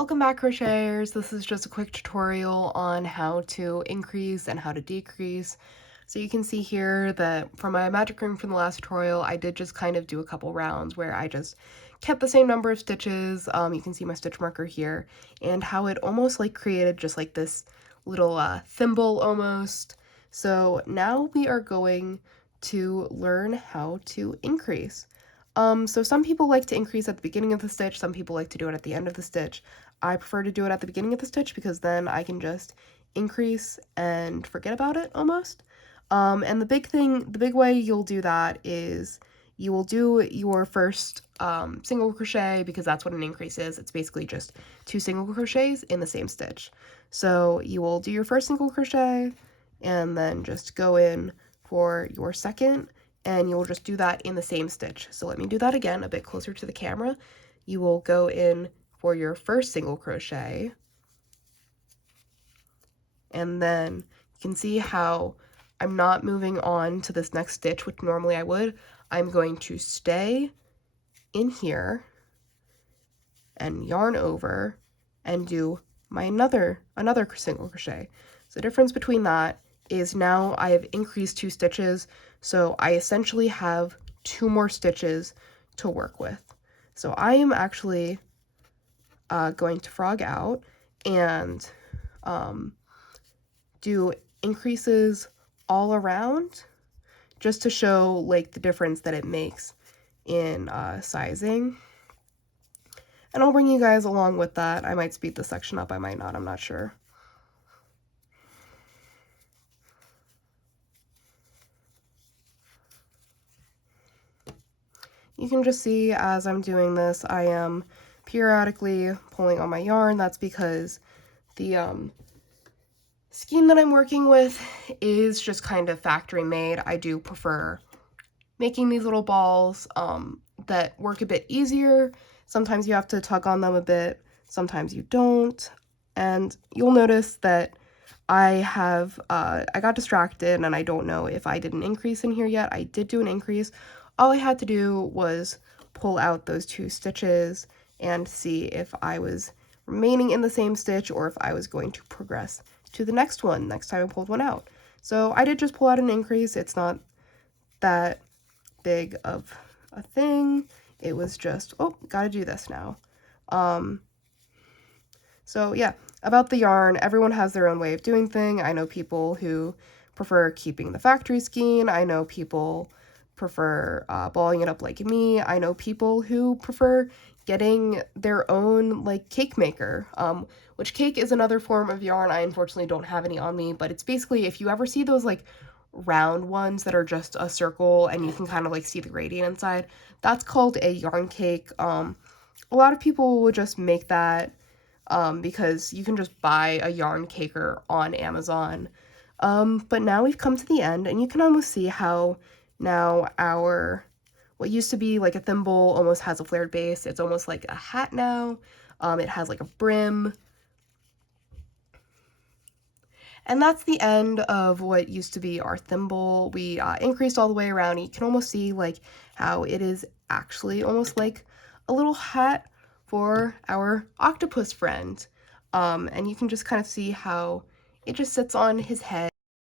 Welcome back, crocheters. This is just a quick tutorial on how to increase and how to decrease. So you can see here that from my magic ring from the last tutorial, I did just kind of do a couple rounds where I just kept the same number of stitches. You can see my stitch marker here and how it almost like created just like this little thimble almost. So now we are going to learn how to increase. So some people like to increase at the beginning of the stitch, some people like to do it at the end of the stitch. I prefer to do it at the beginning of the stitch because then I can just increase and forget about it almost. And the big way you'll do that is you will do your first single crochet because that's what an increase is. It's basically just 2 single crochets in the same stitch. So you will do your first single crochet and then just go in for your second, and you'll just do that in the same stitch. So let me do that again a bit closer to the camera. You will go in for your first single crochet, and then you can see how I'm not moving on to this next stitch, which normally I would. I'm going to stay in here and yarn over and do my another single crochet. So the difference between that is now I have increased 2 stitches, so I essentially have 2 more stitches to work with. So I am actually going to frog out and do increases all around just to show like the difference that it makes in sizing. And I'll bring you guys along with that. I might speed this section up, I might not, I'm not sure. You can just see as I'm doing this, I am periodically pulling on my yarn. That's because the skein that I'm working with is just kind of factory made. I do prefer making these little balls that work a bit easier. Sometimes you have to tug on them a bit, sometimes you don't. And you'll notice that I got distracted and I don't know if I did an increase in here yet. I did do an increase. All I had to do was pull out those 2 stitches and see if I was remaining in the same stitch or if I was going to progress to the next one next time I pulled one out. So I did just pull out an increase. It's not that big of a thing. It was just, oh, gotta do this now. So yeah, about the yarn, everyone has their own way of doing things. I know people who prefer keeping the factory skein. I know people prefer balling it up like me. I know people who prefer getting their own like cake maker, which cake is another form of yarn. I unfortunately don't have any on me, but it's basically, if you ever see those like round ones that are just a circle and you can kind of like see the gradient inside, that's called a yarn cake. A lot of people will just make that because you can just buy a yarn caker on Amazon. But now we've come to the end, and you can almost see how now what used to be like a thimble almost has a flared base. It's almost like a hat now. It has like a brim. And that's the end of what used to be our thimble. We increased all the way around. You can almost see like how it is actually almost like a little hat for our octopus friend. And you can just kind of see how it just sits on his head.